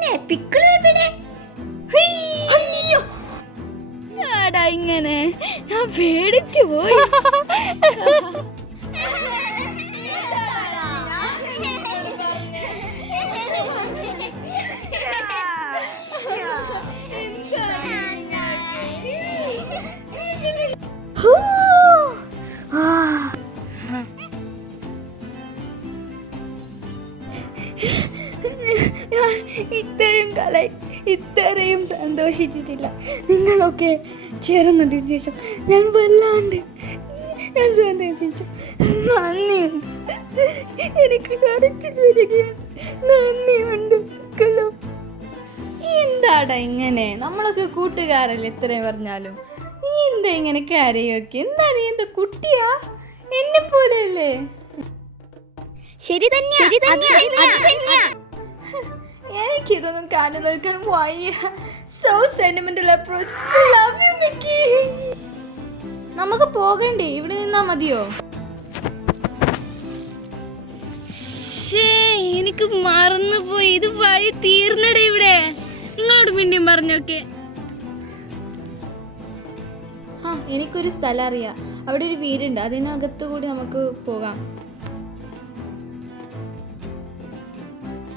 പിന്നെ പിക്കിള് പിന്നെ ആടാ ഇങ്ങനെ ഞാൻ പേടിച്ചു പോയി. ഞാൻ ഇത്രയും സന്തോഷിച്ചിട്ടില്ല. നിങ്ങളൊക്കെ ചേർന്നതിന് ശേഷം ഞാൻ വല്ലാണ്ട് സന്തോഷിച്ചു. നന്ദിയുണ്ട്. എനിക്ക് കരച്ചിൽ വരികയാണ്. നന്ദിയുണ്ട്. എന്താടാ ഇങ്ങനെ? നമ്മളൊക്കെ കൂട്ടുകാരല്ലേ എത്രയും പറഞ്ഞാലും. നീ എന്താ ഇങ്ങനെ കരയൊക്കെ? എന്താ നീ എന്താ കുട്ടിയാ? എന്നെ പോലെയല്ലേ? ശരി തന്നെയാ. എനിക്കിതൊന്നും കാര്യം നിൽക്കാൻ വയ്യ. So sentimental approach. Love you Mickey. നമുക്ക് പോകണ്ടേ? ഇവിടെ നിന്നാ മതിയോ? എനിക്ക് മറന്നുപോയി. ഇത് വഴി തീർന്നടേ ഇവിടെ. നിങ്ങളോട് പിന്നെയും പറഞ്ഞോക്കെ. എനിക്കൊരു സ്ഥലം അറിയാം. അവിടെ ഒരു വീടുണ്ട്. അതിനകത്തു കൂടി നമുക്ക് പോകാം.